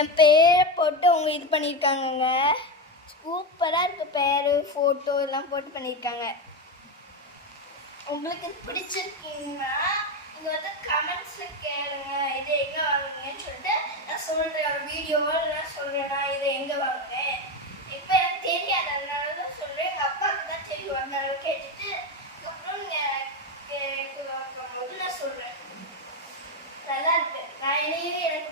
என் பேரை போட்டு அவங்க இது பண்ணியிருக்காங்கங்க. சூப்பராக இருக்குது. பேர் ஃபோட்டோ எல்லாம் போட்டு பண்ணியிருக்காங்க. உங்களுக்கு பிடிச்சிருக்கீங்கன்னா இங்கே வந்து கமெண்ட்ஸில் கேளுங்க. இது எங்கே வாங்குனீங்கன்னு சொல்லிட்டு நான் சொல்கிறேன். வீடியோவில் நான் சொல்கிறேன் நான் இதை எங்கே வாங்கினேன். இப்போ எனக்கு தெரியாது, அதனால தான் சொல்கிறேன். எங்கள் அப்பாவுக்கு தான் தெரியும். அதனால கேட்டுட்டு அதுக்கப்புறம் கேட்கும்போது நான் சொல்கிறேன். நல்லா இருக்கு. நான் எனக்கு